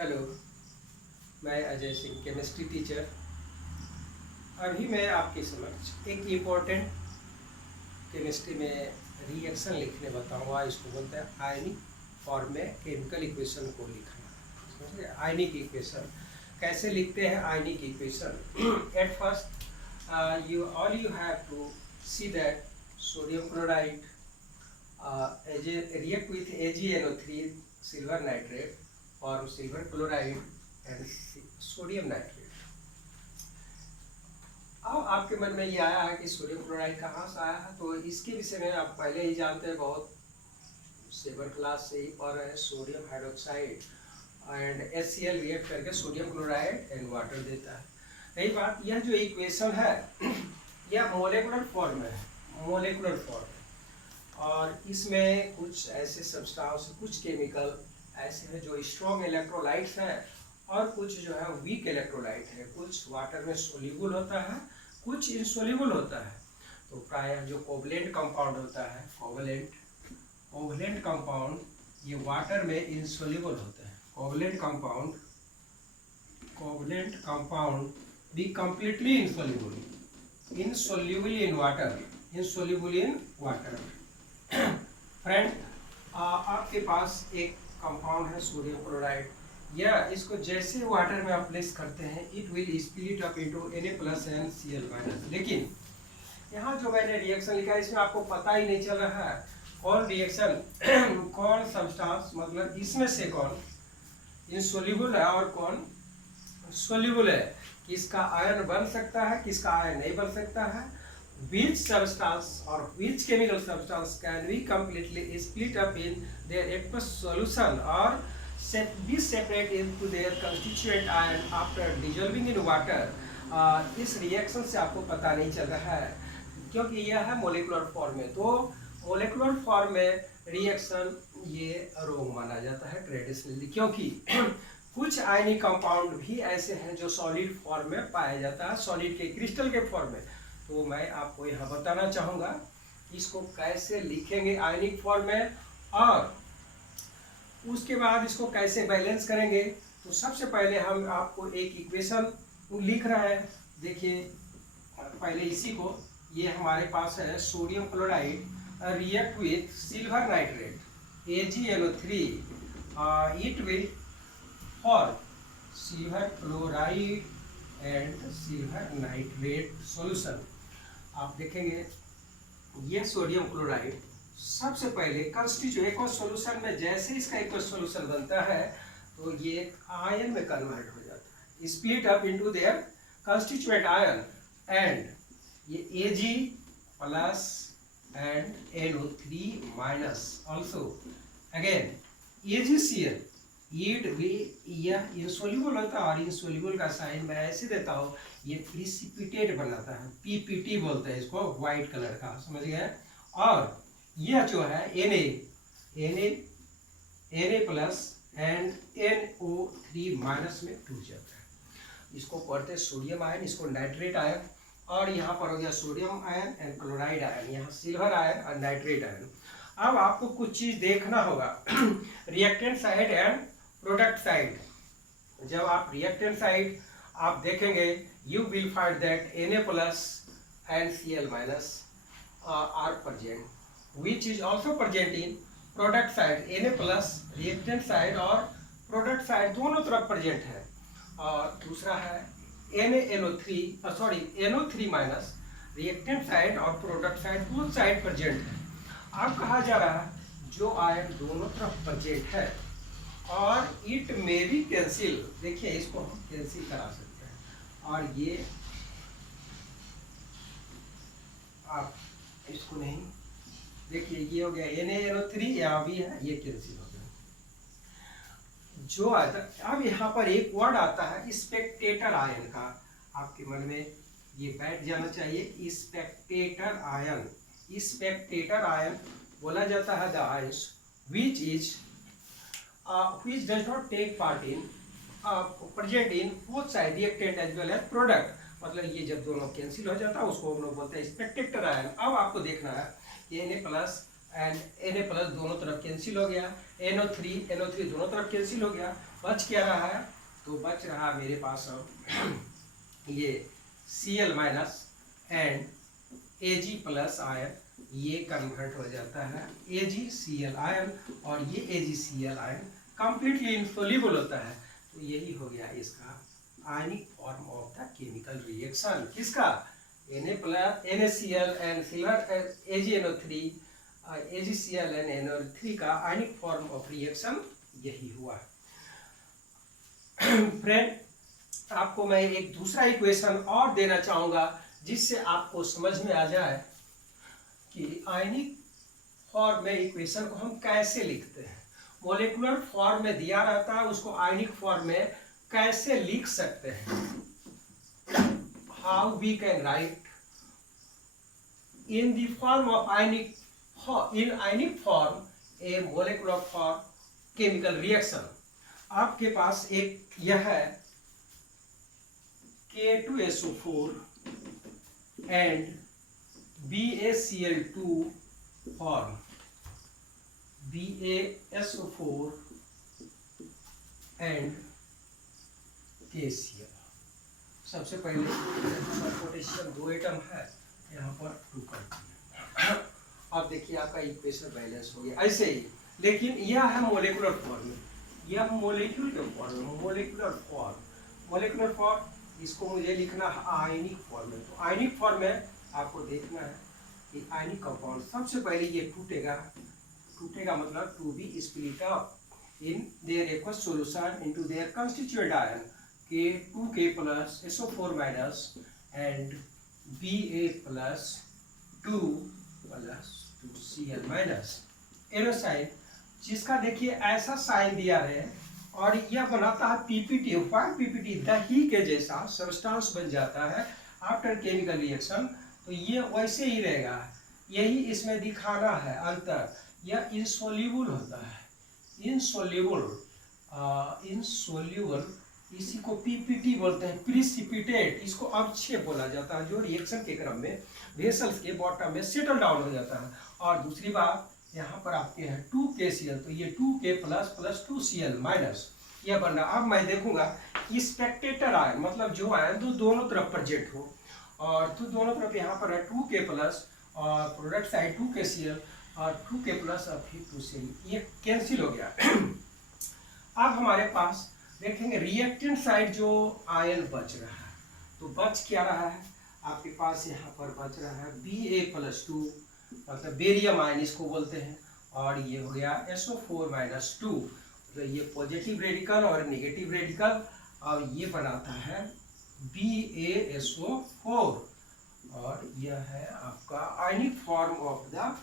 Hello, मैं Ajay Singh, chemistry teacher. अभी मैं आपके समक्ष एक इम्पोर्टेंट केमिस्ट्री में रिएक्शन लिखने बताऊंगा। इसको बोलते हैं आयनिक फॉर्म में केमिकल इक्वेशन को लिखना। समझिए, आयनिक इक्वेशन कैसे लिखते हैं। Ionic equation at first you have to see that sodium chloride react with AgNO3 silver nitrate और silver chloride and sodium nitrate। अब आपके मन में ये आया है कि सोडियम क्लोराइड कहाँ से आया है, तो इसके विषय में आप पहले ही जानते हैं, बहुत सेवन क्लास से ही पढ़ रहे हैं। Sodium hydroxide and HCl react करके सोडियम क्लोराइड एंड वाटर देता है। यही बात, यह जो इक्वेशन है यह मोलेकुलर फॉर्म है, मोलेकुलर फॉर्म। और इसमें कुछ ऐसे सब्सटेंस, कुछ केमिकल ऐसे हैं जो स्ट्रॉन्ग इलेक्ट्रोलाइट्स हैं और कुछ जो है वीक इलेक्ट्रोलाइट है। कुछ वाटर में सोल्यूबल होता है, कुछ इनसोल्यूबल होता है। तो प्रायः जो कोवलेंट कंपाउंड होता है, कोवलेंट कंपाउंड ये वाटर में इनसोल्यूबल होते हैं। Covalent compound be completely insoluble in water. Friend, आपके पास एक कंपाउंड है सोडियम क्लोराइड, या इसको जैसे वाटर में आप प्लेस करते हैं it will split up into Na+ and Cl-। लेकिन यहाँ जो मैंने रिएक्शन लिखा है इसमें आपको पता ही नहीं चल रहा है कौन रिएक्शन कौन सब्सटेंस, मतलब इसमें से कौन इनसोल्यूबल है और कौन सोल्यूबल है। किसका आयन बन सकता है, किसका आयन नहीं बन सकता है। Which substance or which chemical substance can be completely split up in their aqueous solution or be separate into their constituent ion after dissolving in water। इस रिएक्शन से आपको पता नहीं चल रहा है क्योंकि यह है मोलेकुलर फॉर्म में। तो मोलेकुलर फॉर्म में रिएक्शन ये रोंग माना जाता है ट्रेडिशनली, क्योंकि कुछ आयनिक कंपाउंड भी ऐसे हैं जो सॉलिड फॉर्म में पाया जाता है, सॉलिड के क्रिस्टल के फॉर्म में। तो मैं आपको यहाँ बताना चाहूँगा इसको कैसे लिखेंगे आयनिक फॉर्म में, और उसके बाद इसको कैसे बैलेंस करेंगे। तो सबसे पहले हम आपको एक इक्वेशन लिख रहे हैं। देखिए पहले इसी को, ये हमारे पास है sodium chloride react with silver nitrate AgNO3 it will form silver chloride and silver nitrate solution. आप देखेंगे ये सोडियम क्लोराइड सबसे पहले कंस्टिट्यूट एक्वस सॉल्यूशन में, जैसे इसका एक्वस सॉल्यूशन बनता है तो ये आयन में कन्वर्ट हो जाता है, split up into their constituent ion, and ये Ag+ and NO3- also again AgCl यह इंसोल्यूबल होता है, और इंसोल्यूबल का साइन मैं ऐसे देता हूँ, ये प्रिसिपिटेट बनाता है, PPT बोलते हैं इसको, व्हाइट कलर का, समझ गए। और यह जो है Na+ एंड NO3- में टूट जाता है। इसको पढ़ते हैं सोडियम आयन, इसको नाइट्रेट आयन, और यहाँ पर हो गया sodium ion and chloride ion, यहाँ सिल्वर आयन और नाइट्रेट आयन। अब आपको कुछ चीज देखना होगा reactant side and product side. जब आप रिएक्टेंट साइड आप देखेंगे you will find that Na+ and Cl- are present, which is also present in product side. Na+ reactant side और प्रोडक्ट साइड दोनों तरफ प्रेजेंट है। और दूसरा है NO3- रिएक्टेंट साइड और product side both side present है। अब कहा जा रहा है जो आयन दोनों तरफ प्रेजेंट है और इट मे बी कैंसिल, देखिए इसको हम कैंसिल करा सकते हैं, और ये आप इसको नहीं, देखिए ये हो गया NaNO3, यहाँ भी है, ये कैंसिल हो गया। जो आता, अब यहाँ पर एक वर्ड आता है स्पेक्टेटर आयन का, आपके मन में ये बैठ जाना चाहिए, स्पेक्टेटर आयन। स्पेक्टेटर आयन बोला जाता है the ions which does not take part in present in both side reactant as well as product। मतलब ये जब दोनों कैंसिल हो जाता है उसको हम लोग बोलते हैं स्पेक्टेटर आयन। अब आपको देखना है Na+ एंड Na+ दोनों तरफ कैंसिल हो गया, NO3 दोनों तरफ कैंसिल हो गया, बच क्या रहा है, तो बच रहा मेरे पास अब ये Cl- एंड Ag+ आयन, ये कन्वर्ट हो जाता है AgCl आयन, और ये AgCl आयन कंप्लीटली इनसोल्यूबल होता है। तो यही हो गया इसका आयनिक form of the chemical reaction. किसका? NaCl and silver AgNO3 AgCl and NO3 का आयनिक फॉर्म ऑफ रिएक्शन यही हुआ। फ्रेंड, आपको मैं एक दूसरा इक्वेशन और देना चाहूंगा जिससे आपको समझ में आ जाए कि आयनिक फॉर्म में इक्वेशन को हम कैसे लिखते हैं। मोलेकुलर फॉर्म में दिया रहता है, उसको आयनिक फॉर्म में कैसे लिख सकते हैं। How we can write in the form of ionic form a molecular form chemical reaction। आपके पास एक यह है K2SO4 and BaCl2 form, BaSO4 and KCl। सबसे पहले पोटेशियम 2 एटम है, यहाँ पर 2 कर। अब देखिए आपका इक्वेशन बैलेंस हो गया ऐसे ही, लेकिन यह है मोलेकुलर फॉर्म, यह मोलेक्यूल के फॉर्म, मोलेकुलर फॉर्म इसको मुझे लिखना है आयनिक फॉर्म में। तो आयनिक फॉर्म में आपको देखना है कि आयनिक कंपाउंड सबसे पहले ये टूटेगा मतलब to be split up in their aqueous solution into their constituent ion K2K+ SO4- and Ba+2+2Cl-। Arrow sign, जिसका देखिए ऐसा साइन दिया है और यह बनाता है पीपीटी, व्हाइट पीपीटी दही के जैसा सब्सटेंस बन जाता है आफ्टर केमिकल रिएक्शन। तो ये वैसे ही रहेगा, यही इसमें दिखाना है अंतर। यह इनसोल्यूबल होता है, इनसोल्यूबल, इसी को पीपीटी बोलते हैं, प्रिसिपिटेट, इसको अवक्षेप बोला जाता है, जो रिएक्शन के क्रम में वेसल्स के बॉटम में सेटल डाउन हो जाता है। और दूसरी बात, यहाँ पर आपके हैं 2KCl, तो ये 2K+ 2Cl-, यह बन रहा। अब मैं देखूंगा स्पेक्टेटर आयन, मतलब जो आयन तो दोनों तरफ प्रेजेंट हो, और तो दोनों तरफ यहाँ पर है 2K+ और प्रोडक्ट साइड 2KCl और 2K+ और फिर 2Cl, ये कैंसिल हो गया। अब हमारे पास देखेंगे रिएक्टेंट साइड जो आयन बच रहा है, तो बच क्या रहा है आपके पास, यहाँ पर बच रहा है Ba+2, मतलब बेरियम आयन इसको बोलते हैं, और ये हो गया SO4-2, तो ये पॉजिटिव रेडिकल और नेगेटिव रेडिकल, और ये बनाता है BaSO4, और यह है आपका आयनिक form of the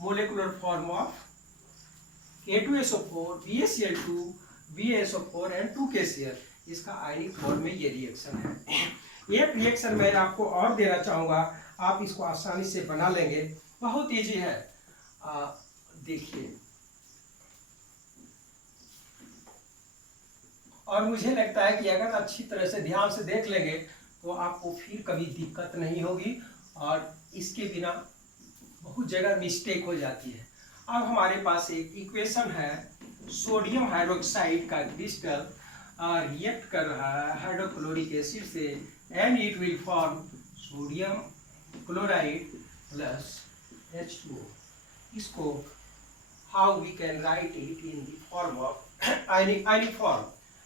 molecular form of K2SO4 BaCl2 BaSO4 and 2KCl, इसका आयनिक फॉर्म में ये रिएक्शन है। एक रिएक्शन मैं आपको और देना चाहूँगा, आप इसको आसानी से बना लेंगे, बहुत इजी है। देखिए, और मुझे लगता है कि अगर अच्छी तरह से ध्यान से देख लेंगे तो आपको फिर कभी दिक्कत नहीं होगी, और इसके बिना बहुत जगह मिस्टेक हो जाती है। अब हमारे पास एक इक्वेशन है, सोडियम हाइड्रोक्साइड का क्रिस्टल रिएक्ट कर रहा है हाइड्रोक्लोरिक एसिड से, and it will form sodium chloride plus H2O। इसको how we can write it in the form of ionic form.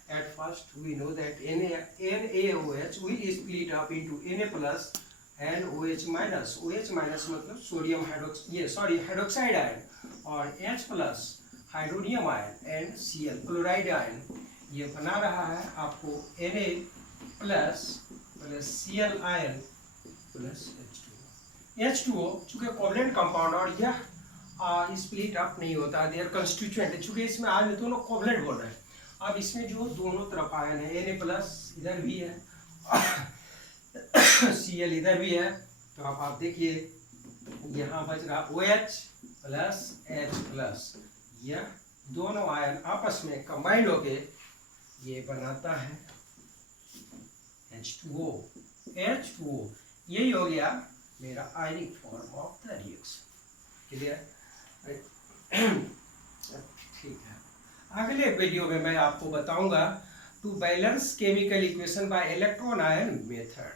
At first we know that NaOH will split up into Na+ and OH-। OH- मतलब sodium hydroxide ion, और H+ hydronium ion and Cl chloride ion, ये बना रहा है आपको Na+ Cl ion plus H2O। चूंकि covalent compound और यह स्प्लिट अप नहीं होता, देयर कंस्टिट्यूएंट, चूंकि इसमें आयन दोनों कोवलेंट बोल रहे हैं। अब इसमें जो दोनों तरफ आयन है, Na+ इधर भी है Cl इधर भी है, तो अब आप देखिए यहाँ बच रहा OH प्लस H+, यह दोनों आयन आपस में कंबाइंड होके ये बनाता है H2O। यही हो गया मेरा ionic form of the reaction. Clear? ठीक है, अगले वीडियो में मैं आपको बताऊंगा to balance chemical equation by electron ion method.